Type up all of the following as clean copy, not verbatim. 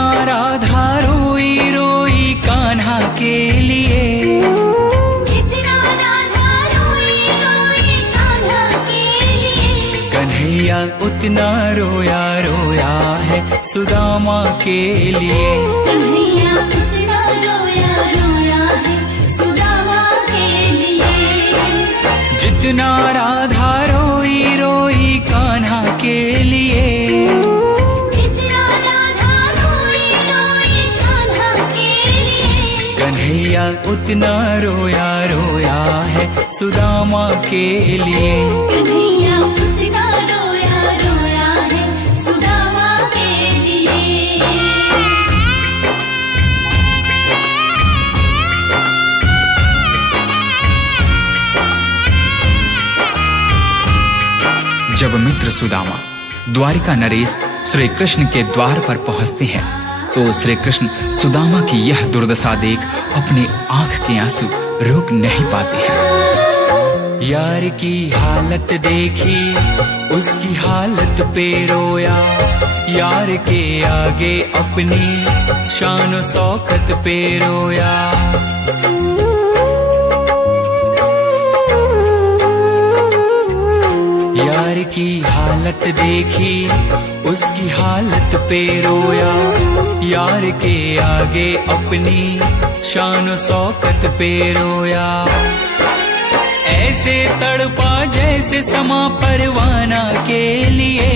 जितना राधा रोई रोई कान्हा के लिए, जितना राधा रोई रोई कान्हा के लिए, कन्हैया उतना रोया रोया है सुदामा के लिए। कन्हैया उतना रोया रोया है सुदामा के लिए। जितना राधा रोई रोई कान्हा के लिए, जितना राधा रोई रोई कान्हा के लिए, कन्हैया उतना रोया रोया है सुदामा के लिए। कन्हैया उतना रोया रोया है सुदामा के लिए। जब मित्र सुदामा द्वारिका नरेश श्री कृष्ण के द्वार पर पहुंचते हैं तो श्री कृष्ण सुदामा की यह दुर्दशा देख अपने आंख के आंसू रोक नहीं पाते हैं। यार की हालत देखी उसकी हालत पे रोया, यार के आगे अपनी शान शौकत पे रोया। यार की हालत देखी उसकी हालत पे रोया, यार के आगे अपनी शान शौकत पे रोया। ऐसे तड़पा जैसे समा परवाना के लिए,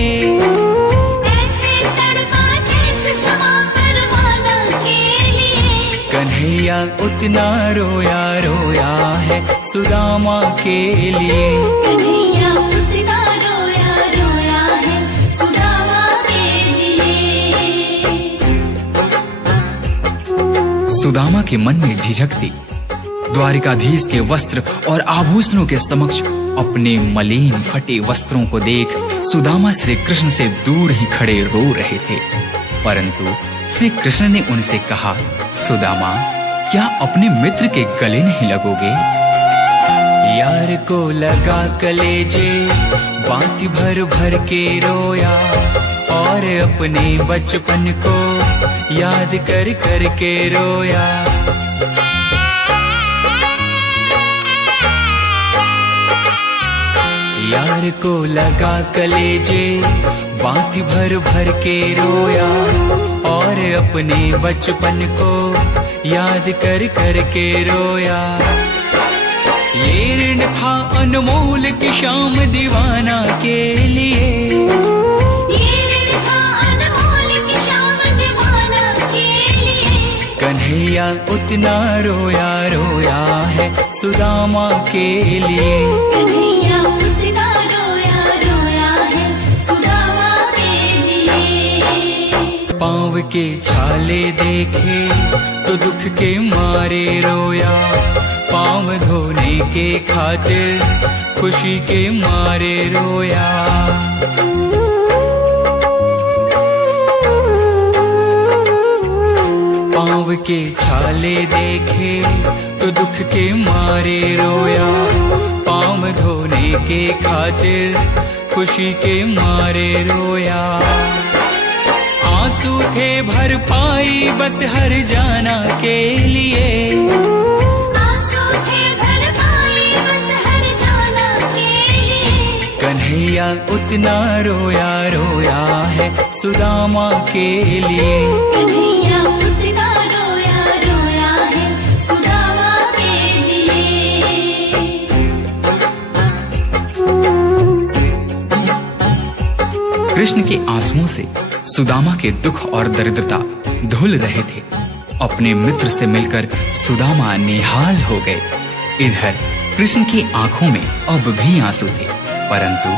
ऐसे तड़पा जैसे समा परवाना के लिए, कन्हैया उतना रोया रोया है सुदामा के लिए। कन्हैया उतना रोया रोया है सुदामा के लिए। सुदामा के मन में झिझक थी। द्वारिकाधीश के वस्त्र और आभूषणों के समक्ष अपने मलिन फटे वस्त्रों को देख सुदामा श्री कृष्ण से दूर ही खड़े रो रहे थे। परंतु श्री कृष्ण ने उनसे कहा, सुदामा, क्या अपने मित्र के गले नहीं लगोगे? यार को लगा कलेजे बाती भर भर के रोया, और अपने बचपन को याद कर कर के रोया। यार को लगा कलेजे बाती भर भर के रोया, और अपने बचपन को याद कर कर के रोया। ये ऋण था अनमोल की शाम दीवाना के लिए, ये ऋण था अनमोल की शाम दीवाना के लिए, कन्हैया उतना रोया रोया है सुदामा के लिए। कन्हैया उतना रोया रोया है सुदामा के लिए। पाँव के छाले देखे तो दुख के मारे रोया, पाँव धोने के खातिर खुशी के मारे रोया। पाँव के छाले देखे तो दुख के मारे रोया, पाँव धोने के खातिर खुशी के मारे रोया। आंसू थे भर पाई बस हर जाना के लिए, आंसू थे भर पाई बस हर जाना के लिए, कन्हैया उतना रोया रोया है सुदामा के लिए। कन्हैया उतना रोया रोया है सुदामा के लिए। कृष्ण के आंसुओं से सुदामा के दुख और दरिद्रता धुल रहे थे। अपने मित्र से मिलकर सुदामा निहाल हो गए। इधर कृष्ण की आंखों में अब भी आंसू थे, परंतु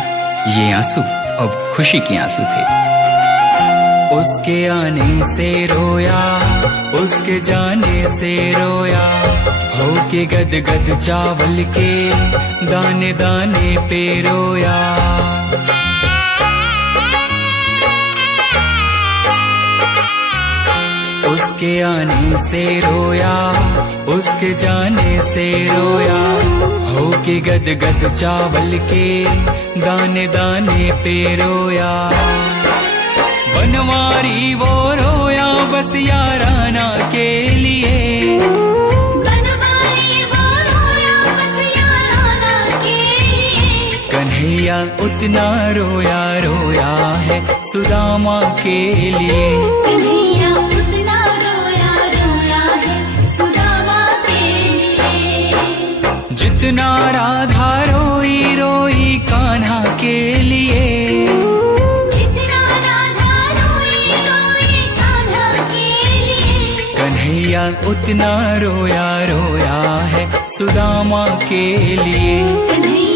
ये आंसू अब खुशी के आंसू थे। उसके आने से रोया, उसके जाने से रोया, होके गद गद चावल के दाने दाने पे रोया। उसके आने से रोया, उसके जाने से रोया, होके गद गद चावल के दाने दाने पे रोया। बनवारी वो रोया बस बस याराना के लिए। बनवारी वो रोया बस याराना के लिए। कन्हैया उतना रोया रोया है सुदामा के लिए। कन्हैया उतना रोया रोया है सुदामा के लिए। जितना राधा रोई रोई कान्हा के लिए। जितना राधा रोई रोई कान्हा के लिए। कन्हैया उतना रोया रोया है सुदामा के लिए। कन्हैया